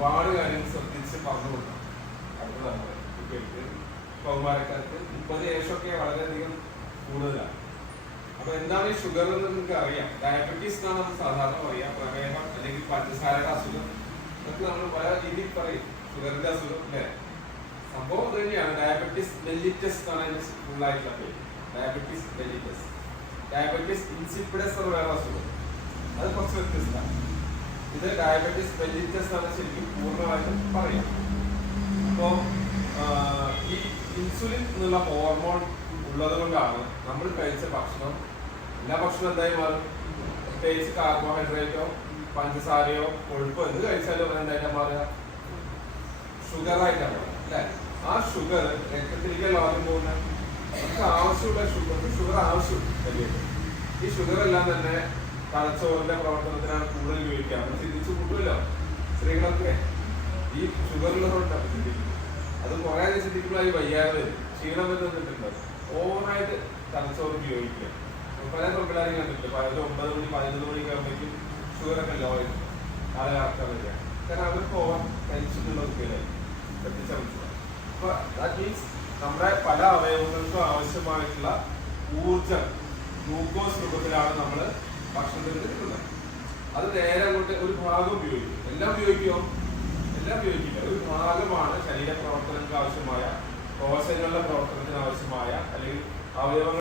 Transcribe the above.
ഒരുപാട് കാര്യങ്ങൾ ശ്രദ്ധിച്ച് പറഞ്ഞു കൊടുക്കണം. അടുത്ത തലമുറ കുട്ടികൾക്ക് കൗമാരക്കാർക്ക് 30 ഏജൊക്കെ വളരെയധികം കൂടുതലാണ്. അപ്പൊ എന്താണ് ഈ ഷുഗർ എന്ന് നിങ്ങൾക്ക് അറിയാം. ഡയബറ്റീസ് എന്നാണ് നമ്മൾ സാധാരണ പറയാം. പ്രമേഹം അല്ലെങ്കിൽ പഞ്ചസാരയുടെ അസുഖം ഇതൊക്കെ നമ്മൾ പല രീതിയിൽ പറയും. ഷുഗറിന്റെ അസുഖം അല്ലേ? സംഭവം ഇത് തന്നെയാണ്. ഡയബറ്റീസ് മെല്ലിറ്റസ് എന്നാണ് അതിന്റെ ഫുള്ളായിട്ടുള്ള പേര്. Diabetes mellitus. ഡയബറ്റീസ് ഇൻസിപ്പിഡസ് വേറെ അസുഖം, അത് കുറച്ച് വ്യത്യസ്തമാണ്. ഇത് ഡയബറ്റീസ് മെല്ലിറ്റസ് എന്നാണ് ശരിക്കും പൂർണ്ണമായിട്ടും പറയാം. അപ്പോ ഈ ഇൻസുലിൻ എന്നുള്ള ഹോർമോൺ ഉള്ളത് കൊണ്ടാണ് നമ്മൾ കഴിച്ച ഭക്ഷണം, എല്ലാ ഭക്ഷണം എന്തായി മാറും? പ്രത്യേകിച്ച് കാർബോഹൈഡ്രേറ്റോ പഞ്ചസാരയോ കൊഴുപ്പോ എന്ത് കഴിച്ചാലും എന്തായിട്ടാ മാറുക? ഷുഗറായിട്ടാണ് മാറുക അല്ലെ? ആ ഷുഗർ രക്തത്തിലേക്ക് ആദ്യം പോകുന്ന നമുക്ക് ആവശ്യമുള്ള ഷുഗർ ആവശ്യമില്ല. ഈ ഷുഗർ എല്ലാം തന്നെ തലച്ചോറിന്റെ പ്രവർത്തനത്തിനാണ് കൂടുതൽ ഉപയോഗിക്കുക. നമ്മൾ ചിന്തിച്ചു കൂട്ടുമല്ലോ, സ്ത്രീകളൊക്കെ ഈ ഷുഗറുള്ളതുകൊണ്ടാണ് ചിന്തിക്കുന്നത്. അത് കുറെ ചിന്തിക്കുമ്പോൾ അത് വയ്യാതെ വരും, ക്ഷീണം വരുന്നുണ്ട്. ഓവറായിട്ട് തലച്ചോറ് ഉപയോഗിക്കുക. പല തൊഴിലാളികൾ കണ്ടിട്ടുണ്ട് 9 മണി 11 മണിക്ക് ആകുമ്പോഴേക്കും ഷുഗറൊക്കെ ലോ ആയിട്ട് ആളെ ആർക്കാൻ വരിക. കാരണം അവർക്ക് ഓവർ ടെൻഷനുള്ള കുട്ടികളായി ശ്രദ്ധിച്ചാൽ മനസ്സിലാവും. അപ്പൊ ദാറ്റ് മീൻസ് നമ്മുടെ പല അവയവങ്ങൾക്കും ആവശ്യമായിട്ടുള്ള ഊർജം ഗ്ലൂക്കോസ് രൂപത്തിലാണ് നമ്മൾ ഭക്ഷണത്തിൽ കിട്ടുന്നത്. അത് നേരെ അങ്ങോട്ട് ഒരു ഭാഗം ഉപയോഗിക്കും. എല്ലാം ഉപയോഗിക്കുമോ? എല്ലാം ഉപയോഗിക്കില്ല. ഒരു ഭാഗമാണ് ശരീര പ്രവർത്തനങ്ങൾക്ക് ആവശ്യമായ, കോശങ്ങളുടെ പ്രവർത്തനത്തിന് ആവശ്യമായ അല്ലെങ്കിൽ അവയവങ്ങൾ